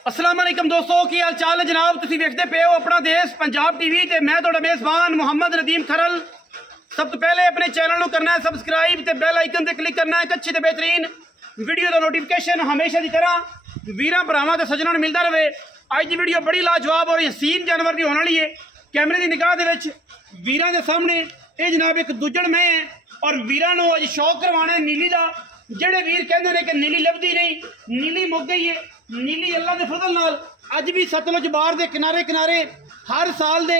अस्सलाम वालेकुम दोस्तों, की हाल चाल है जनाब। तुसीं वेखदे पे हो अपना देश पंजाब टीवी ते मैं तुहाडा मेज़बान मुहम्मद नदीम खरल। सब तो पहले अपने चैनल को करना है सबसक्राइब ते बेल आइकन ते क्लिक करना है एक अच्छी ते बेहतरीन वीडियो का नोटिफिकेशन हमेशा की तरह वीरां भरावां ते सज्जनां नूं मिलदा रहे। अज की वीडियो बड़ी लाजवाब और हसीन जानवर की होने वाली है। कैमरे की निगाह दे विच वीरां दे सामने ये जनाब एक दुजण मैं है और वीरां नूं अज शौक करवाना है नीली का। जेड़े वीर कहते हैं कि नीली लभदी नहीं, नीली मुक गई है। नीली अल्लाह के फजल नाल अज भी सतलुज बार के किनारे किनारे हर साल दे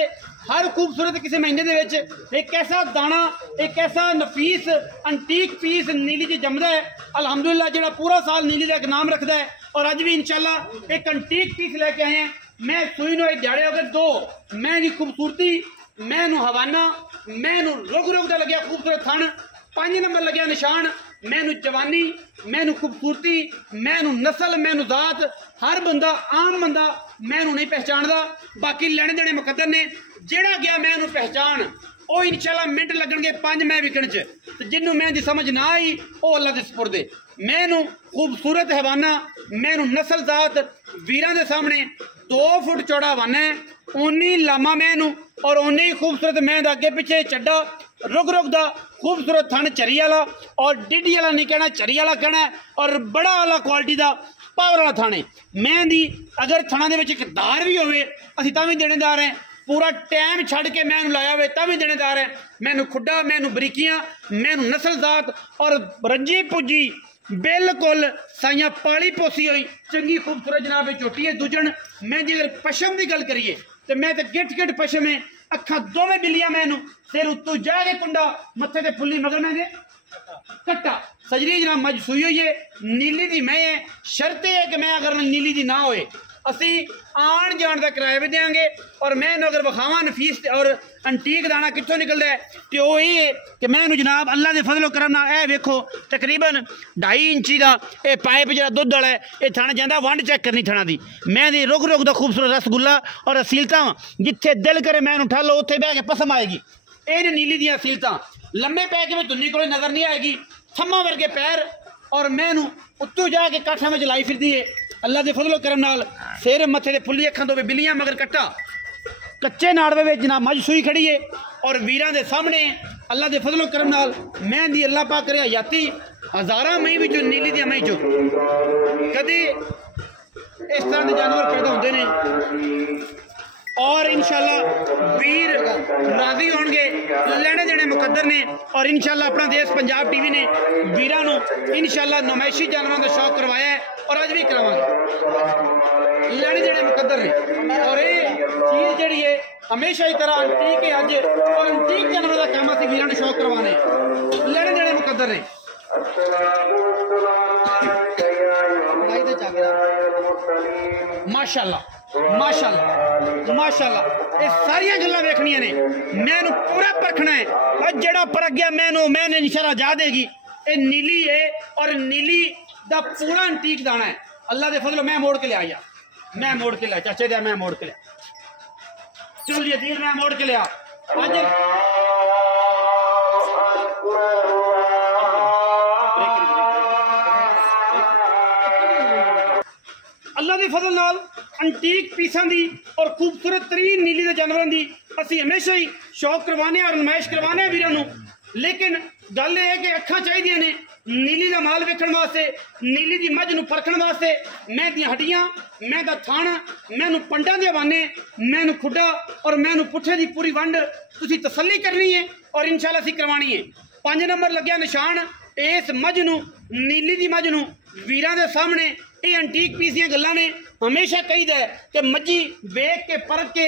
हर खूबसूरत किसी महीने दे विच एक ऐसा दाना, एक ऐसा नफीस अंटीक पीस नीली च जमदा है। अलहमदुलिल्लाह जेड़ा पूरा साल नीली का एक नाम रखता है और अज भी इंशाल्लाह एक अंटीक पीस लेके आए हैं। मैं सुई नूं दिहाड़े अगर दो मैं की खूबसूरती, मैं नूं हवाना, मैं नूं रुग रुग दा लग्या खूबसूरत थन, 5 नंबर लग्या निशान, मैनू जवानी, मैनू खूबसूरती, मैनू नस्ल, मैनू जात। हर बंदा आम बंदा मैनू नहीं पहचानता। बाकी लेने देने मुकद्दर ने। जेड़ा गया मैनू पहचान वो इंशाल्लाह मिनट लगणगे 5 मैं विकण च। तो जिन्हों मैं दी समझ ना आई वो अल्लाह दे सुपुर्दे। मैनू खूबसूरत हवाना, मैनू नस्ल जात वीरां दे सामने 2 फुट चौड़ा हवाना है, उन्नी लामा मैनू और उन्नी ही खूबसूरत मैं अगे पिछे चड्डा रुग रुग दा खूबसूरत थन चरी वाला और डिडी वाला नहीं कहना, चरी वाला कहना है और बड़ा आला क्वालिटी का पावर वाला थन है। मैं दी अगर थना दे विच एक दार भी होवे असीं तां भी देनेदार हैं। पूरा टाइम छड़ के मैं लाया हुए तां भी देनेदार है। मैनू खुड्डा, मैनू बरीकियां, मैनू नस्ल जात और रंजी पुजी बिल्कुल साइयां पाली पोसी हुई चंगी खूबसूरत जनाब झोटी है दुजण। मैं जी अगर पशम की गल करिए तो मैं तो गिट गिट पशम है। अखा दोवें बिल्लियां मैनू सिर उत्तों जाके कुंडा मत्थे ते फुल्ली मगर मैं कट्टा सजरी जनाब मज सुई हुई है। नीली दी मैं है, शर्त है कि मैं अगर नीली दी ना होए असी आन जान का किराया भी देंगे और मैं अगर विखावा नफीस और अंटीक दाना कितों निकलता है तो वो ये है कि मैं जनाब अल्लाह के फजलो करम नाल ए वेखो तकरीबन 2.5 इंची का यह पाइप जो दुध वाला है ये थाना जाता वंड चेक करनी थाना दी। मैं दी रुक रुक का खूबसूरत रसगुल्ला और असीलता जिथे दिल करे मैं उठा लो उत्थे बह के पसम आएगी। ये नीली दी असीलता लम्बे पै के धुनी को नजर नहीं आएगी। थम्मा वर्गे पैर और मैनू उत्तों जाके काठा में लाई फिरती है। अल्लाह के फजलो करम नाल सिर मत्थे ते फुल्ली अखां दो बिल्लियां मगर कट्टा कच्चे नाड़वे में जनाब मज सुई खड़ी है और वीरां दे सामने अल्लाह के फजलो करम नाल मैं दी अल्लाह पाक करे हयाती हज़ारां मई विचों नीली दी मई चो कदे इस तरह के जानवर पैदा होंदे ने और इंशाल्लाह वीर राजी होंगे, लेने देने मुकद्दर ने और इंशाल्लाह अपना देश पंजाब टीवी ने वीरां नूं इंशाल्लाह नुमाइशी जानवरों का शौक करवाया है और अज भी करवाएंगे। लेने देने मुकद्दर ने और ये चीज़ जी है हमेशा ही तरह अंटीक है अज और अंटीक जानवरों का काम असीं वीरां नूं शौक करवाने लेने देने मुकद्दर ने। माशाल्लाह माशाल्लाह माशाल्लाह ये सारिया गल्लां वेखनियां ने। मैनू पूरा परखना है और जेड़ा परख गया मैंने इंशाल्लाह जा देगी। ये नीली है और नीली दा पूरा अंटीक दाना है। अल्लाह दे फजलो मैं मोड़ के ले आया, मैं मोड़ के लिया चाचे दे, मैं मोड़ के लिया चल यतीम मैं मोड़ के लिया अल्लाह के फजल नाल अंटीक पीसा की और खूबसूरत तरीन नीली के जानवरों की असी हमेशा ही शौक करवाने और नुमाइश करवाने वीरों नूं। लेकिन गल यह है कि अखां चाहिए ने नीली का माल वेखण वास्ते, नीली की मझ नूं परखण वास्ते। मैं दी हड्डियां, मैं दा थान, मैनू पंडा दे हवाने, मैनू खुड्डा और मैनू पुट्ठे की पूरी वंड तुसीं तसल्ली करनी है और इंशाल्लाह असीं करवानी है। 5 नंबर लग्या निशान इस मझ नूं नीली की मझ नूं वीरां दे सामने ये अंटीक पीस दी गल्लां ने। हमेशा कहीदा है कि मझी वेख के परख के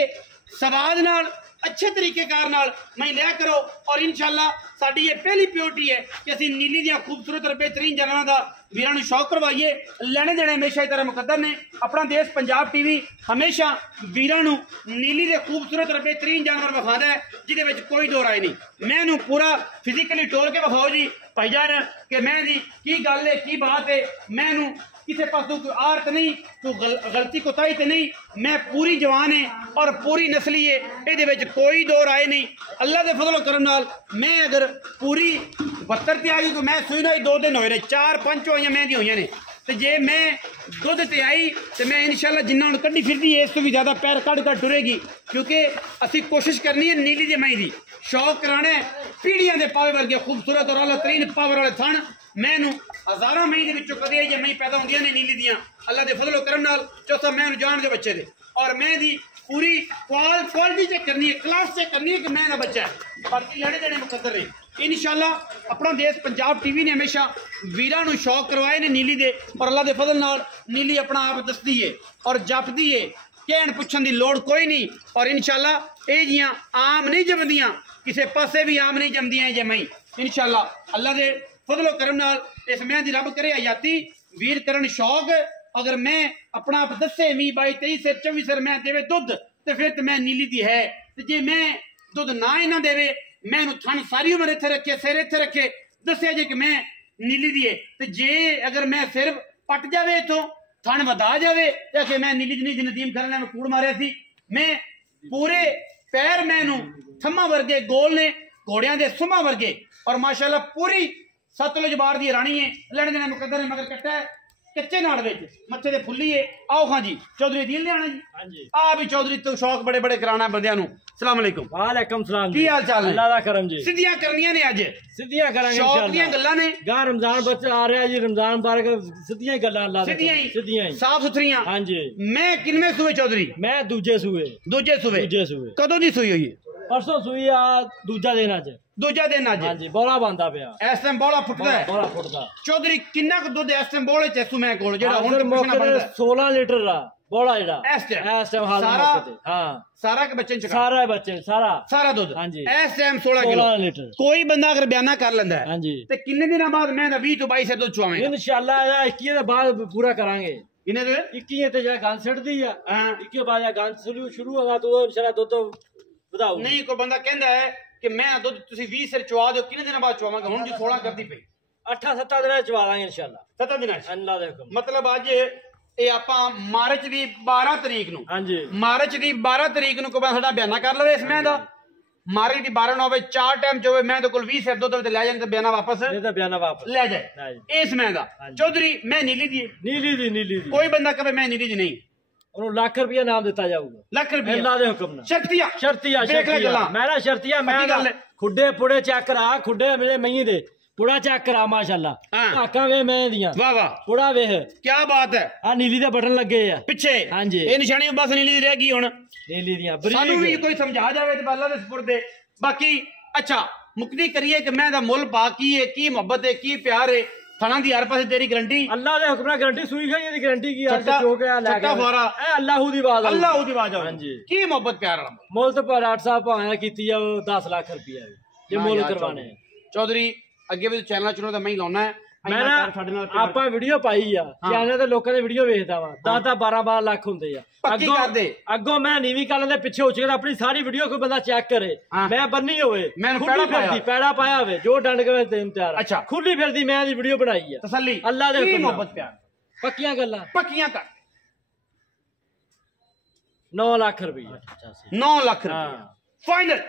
सवाद नाल अच्छे तरीके कार नाल मैं लिया करो और इंशाल्लाह साडी ये पहली प्योरिटी है कि असीं नीली दियां खूबसूरत और बेहतरीन जानवरों का वीरां नूं शौक करवाइए। लेने देने हमेशा ही तरह मुकद्दर ने। अपना देश पंजाब टीवी हमेशा वीरां नूं नीली दे खूबसूरत और बेहतरीन जानवर विखादा है जिहदे विच कोई दो राय नहीं। मैनू पूरा फिजिकली टोल के विखाओ जी भाईजान कि मैं दी की गल है की बात है। मैनू किसी पासों कोई आरत नहीं, कोई गलती कोताही तो नहीं। मैं पूरी जवान है और पूरी नस्ली है, ये कोई दो राय नहीं। अल्लाह के फजलो करम नाल मैं अगर पूरी 72 आ गई तो मैं सुई ना 2 दिन होए ने, 4-5 चोइयां मैं दी हुई ने। ਤੇ ਜੇ ਮੈਂ ਦੁੱਧ ਤੇ ਆਈ ਤੇ ਮੈਂ ਇਨਸ਼ਾਅੱਲਾ ਜਿੰਨਾ ਹੁਣ ਕੱਢੀ ਫਿਰਦੀ ਹੈ ਇਸ ਤੋਂ ਵੀ ਜ਼ਿਆਦਾ ਪੈਰ ਕੱਢ ਕੱਢ ਟੁਰੇਗੀ, ਕਿਉਂਕਿ ਅਸੀਂ ਕੋਸ਼ਿਸ਼ ਕਰਨੀ ਹੈ ਨੀਲੀ ਦੀ ਮਈ ਦੀ ਸ਼ੌਕ ਕਰਾਣਾ ਹੈ। ਪੀੜੀਆਂ ਦੇ ਪਾਵੇ ਵਰਗੇ ਖੂਬਸੂਰਤ ਔਰ ਆਲਾ ਤਰੀਨ ਪਾਵਰ ਵਾਲੇ ਥਣ ਮੈਨੂੰ ਹਜ਼ਾਰਾਂ ਮਈ ਦੇ ਵਿੱਚੋਂ ਕਦੇ ਜੇ ਮਈ ਪੈਦਾ ਹੁੰਦੀਆਂ ਨੇ ਨੀਲੀ ਦੀਆਂ ਅੱਲਾ ਦੇ ਫਜ਼ਲ ਕਰਮ ਨਾਲ। ਚੌਥਾ मैं जान दे बच्चे दे और मैं दी पूरी क्वालिटी चेक करनी है, क्लास चेक करनी है कि मैं ना बच्चा है। बाकी लड़े देने मुकद्दर है इंशाअल्लाह। अपना देश पंजाब टीवी ने हमेशा वीरां नूं शौक करवाए ने नीली दे और अल्लाह दे फजल नाल नीली अपना आप दसदी है और जपदी है, कहण पुछण दी लोड़ कोई नहीं। और इंशाअल्लाह ये जियां आम नहीं जमदियां, किसी पासे भी आम नहीं जमदियां जे मई इंशाअल्लाह अल्लाह दे फजलो करम नाल इस मैं दी रब करे हयाती वीर करन शौक। अगर मैं अपना आप दसे 20 22 23 सिर 24 सिर मैं देवे दुध तो फिर तो मैं नीली दी है। तो जे मैं दुध ना ही ना देवे मैं थन सारी उम्र इत्थे रखे सिर इत्थे रखे दसिया जे कि मैं नीली दी है। तो जे अगर मैं सिर पट जावे इथों थन वधा जावे तो कि मैं नीली दी नहीं नदीम करने में कूड़ मारिया सी। मैं पूरे पैर मैनू थम्मा वर्गे गोल ने घोड़ियां दे सुमा वर्गे और माशाअल्लाह पूरी सतलुज बार दी रानी है। लड़ने देने मुकद्दर है मगर कट्टा है कच्चे नाड़ मत्थे ते फुल्ली है। आओ हाँ जी चौधरी दिल लियाना जी। हाँ जी आ भी चौधरी तो शौक बड़े बड़े कराना बंदियां नु। अस्सलाम वालेकुम। वालेकुम सलाम। की हाल चाल है? अल्लाह दा करम जी। सिद्धियां करनियां ने अज सिद्धियां करांगे शौक दियां गल्लां ने। गा रमजान बच्चा आ रहा जी, रमजान मुबारक सिद्धियां ही गल्लां अल्लाह सिद्धियां ही साफ सुथरियां। हाँ जी मैं किनवे सूए चौधरी? मैं दूजे सूए। दूजे सूए कदों दी सूई हुई है? परसों सूई आ दूजा दिन अज। दूजा दिन अज। हाँ जी बौला बनदा पिया इस टाइम बौला फुटदा है। बौला फुटदा चौधरी किन्ना क दुध इस टाइम बौले च मैं कोल जेड़ा हुन पुछना बनदा 16 लीटर दा बौला जेड़ा इस टाइम हाल मौके। हां सारा के बच्चे चका सारा बच्चे सारा दूध। हाँ जी इस टाइम 16 लीटर। कोई बंदा अगर बयाना कर लेंदा है हाँ जी ते किन्ने दिना बाद मैं 20 तो 22 से दूध चुआवेंगा इंशाअल्लाह। 21 दे बाद पूरा करांगे। इन्हें दे 21 ते जा गंद छड़दी आ। हां 21 बाद जा गंद शुरू होगा तो इंशाअल्लाह दूध तो ਵਧਾਓ। नहीं कोई बंदा कहंदा है कि मैं दुध तुसी 20 सिर चुआ दो किन्ने दिना बाद चुआवांगा? हुन जी 16 करदी पई 8-7 ਦਿਨਾਂ ਚ ਚਵਾ ਦਾਂਗੇ इंशाअल्लाह। 7 ਦਿਨਾਂ ਚ ਅੱਲਾਹ ਦੇ ਹੁਕਮ। मतलब ਅੱਜ ਇਹ ਆਪਾਂ ਮਾਰਚ ਦੀ 12 ਤਰੀਕ ਨੂੰ ਹਾਂਜੀ ਮਾਰਚ ਦੀ 12 ਤਰੀਕ ਨੂੰ ਕੋਈ ਸਾਡਾ ਬਿਆਨਾ ਕਰ ਲਵੇ ਇਸ ਮੈਂ ਦਾ ਮਾਰਚ ਦੀ 12 ਨੂੰ ਹੋਵੇ 4 ਟਾਈਮ ਚ ਹੋਵੇ मैं तो कोल 20 सिर दुध ते ले जाने ते बयाना वापस ਇਹ ਤਾਂ ਬਿਆਨਾ ਵਾਪਸ ले जाए इस मैं दा। चौधरी मैं नीली दी नीली दी कोई बंदा कहे मैं नीली दी नहीं ਉਹਨੂੰ ਲੱਖ ਰੁਪਇਆ ਨਾਮ ਦਿੱਤਾ ਜਾਊਗਾ। ਲੱਖ ਰੁਪਇਆ ਅੱਲਾਹ ਦੇ ਹੁਕਮ ਨਾਲ। ਸ਼ਰਤੀਆ ਮੇਰਾ ਸ਼ਰਤੀਆ ਮੈਂ ਖੁੱਡੇ ਪੁੜੇ ਚੈੱਕ ਕਰਾ ਖੁੱਡੇ ਮੇਰੇ ਮਈਏ ਦੇ ਪੁੜਾ ਚੈੱਕ ਕਰਾ ਮਾਸ਼ਾਅੱਲਾ ਧਾਕਾਂ ਵੇ ਮੈਂ ਦੀਆਂ ਵਾਹ ਵਾਹ ਪੁੜਾ ਵੇਖ ਕੀ ਬਾਤ ਹੈ। ਆ ਨੀਲੀ ਦੇ ਬਟਨ ਲੱਗੇ ਆ ਪਿੱਛੇ। ਹਾਂਜੀ ਇਹ ਨਿਸ਼ਾਨੀ ਬਸ ਨੀਲੀ ਦੀ ਰਹਿ ਗਈ ਹੁਣ ਨੀਲੀ ਦੀਆਂ ਸਾਨੂੰ ਵੀ ਕੋਈ ਸਮਝਾ ਜਾਵੇ ਤੇ ਅੱਲਾਹ ਦੇ ਸਪੁਰਦ ਦੇ। ਬਾਕੀ ਅੱਛਾ ਮੁਕਦੀ ਕਰੀਏ ਕਿ ਮੈਂ ਦਾ ਮੁੱਲ ਪਾ ਕੀ ਹੈ ਕੀ ਮੁਹੱਬਤ ਹੈ ਕੀ ਪਿਆਰ ਹੈ थाना दी हर पासे तेरी गारंटी अल्लाह दे हुक्म गारंटी सुई गई दी गारंटी की आज चौक है ले के फौरा ए अल्लाह दी आवाज हां जी की मोहब्बत प्यार वाला मोल तो पर 8 साहब भाया कीती है 10 लाख रुपया ये मोल करवाने चौधरी अगे भी चैनल चुनो तो मैं ही लाना है मैं ना ਆਪਾਂ ਵੀਡੀਓ ਪਾਈ ਆ ਚੈਨਲ ਤੇ ਲੋਕਾਂ ਦੇ ਵੀਡੀਓ ਵੇਖਦਾ ਵਾ 10 12 ਲੱਖ ਹੁੰਦੇ ਆ ਅੱਗੋਂ ਮੈਂ ਨੀਵੀਂ ਕਾਲਾਂ ਦੇ ਪਿੱਛੇ ਹੋ ਚੁੱਕਾ ਆਪਣੀ ਸਾਰੀ ਵੀਡੀਓ ਕੋਈ ਬੰਦਾ ਚੈੱਕ ਕਰੇ ਮੈਂ ਬੰਨੀ ਹੋਵੇ ਪੈੜਾ ਪਾਇਆ ਹੋਵੇ ਜੋ ਡੰਡ ਕੇ ਤੈਨੂੰ ਤਿਆਰ ਅੱਛਾ ਖੁੱਲੀ ਫਿਰਦੀ ਮੈਂ ਦੀ ਵੀਡੀਓ ਬਣਾਈ ਆ ਤਸੱਲੀ ਅੱਲਾ ਦੇ ਹੁਕਮ ਮੁਹੱਬਤ ਪਿਆਰ ਪੱਕੀਆਂ ਗੱਲਾਂ ਪੱਕੀਆਂ ਕਰ 9 ਲੱਖ ਰੁਪਏ 9 ਲੱਖ ਰੁਪਏ फाइनल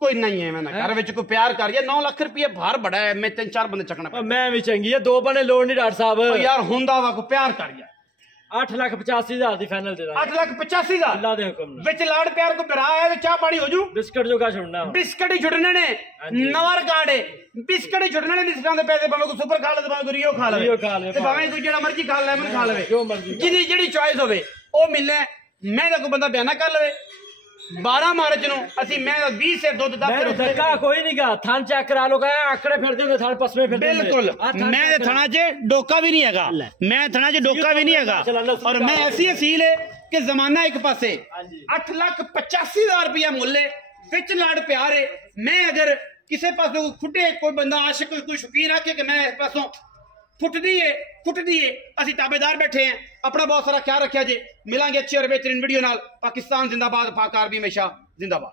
कोई नहीं है मैंने घर में कोई प्यार कर 9 लाख रुपये बाहर बड़ा है मैं 3-4 बंदे चकना मैं भी चंगी है 2 बने लोड नहीं डॉक्टर साहब यार हुंदा वा को प्यार कर 8,85,000 दी फाइनल दे 8,85,000 अल्लाह दे हुक्म विच लाड़ प्यार को बिरा है चाह पानी हो जू बिस्किट जो का छोड़ना बिस्किट ही छुड़ने ने नवर कार्ड है बिस्किट ही छुड़ने ने बिस्किटां दे पैसे भाਵੇਂ को सुपर खा ले भाਵੇਂ को रियो खा ले ते भाਵੇਂ तू जेड़ा मर्जी खा ले मैं खा ले जो मर्जी जिदी जेड़ी चॉइस होवे ओ मिले मैं दा कोई बंदा बयाना कर लवे 12 मार्च ਨੂੰ ਅਸੀਂ ਮੈਂ 20 ਸੇ ਦੁੱਧ 10 ਰੁਪਏ ਧੱਕਾ ਕੋਈ ਨਹੀਂਗਾ ਥਣ ਚੈੱਕ ਕਰਾ ਲੋ ਕਹੇ ਆਕੜੇ ਫਿਰਦੇ ਹੁੰਦੇ ਥਣ ਪਸਵੇਂ ਫਿਰਦੇ ਬਿਲਕੁਲ ਮੈਂ ਦੇ ਥਣਾ 'ਚ ਡੋਕਾ ਵੀ ਨਹੀਂ ਹੈਗਾ ਮੈਂ ਥਣਾ 'ਚ ਡੋਕਾ ਵੀ ਨਹੀਂ ਹੈਗਾ ਔਰ ਮੈਂ ਐਸੀ ਅਸੀਲ ਹੈ ਕਿ ਜ਼ਮਾਨਾ ਇੱਕ ਪਾਸੇ 8,85,000 ਰੁਪਇਆ ਮੁੱਲ ਹੈ ਵਿੱਚ ਲਾੜ ਪਿਆਰ ਹੈ ਮੈਂ ਅਗਰ ਕਿਸੇ ਪਾਸੋਂ ਖੁੱਡੇ ਕੋਈ ਬੰਦਾ ਆਸ਼ਿਕ ਕੋਈ ਸ਼ੌਕੀਨ ਆ ਕਿ ਮੈਂ ਇਸ ਪਾਸੋਂ फुटदी है असी ताबेदार बैठे हैं अपना बहुत सारा ख्याल रखा जे मिलांगे अच्छी और बेहतरीन वीडियो नाल पाकिस्तान जिंदाबाद पाक आर्मी हमेशा जिंदाबाद।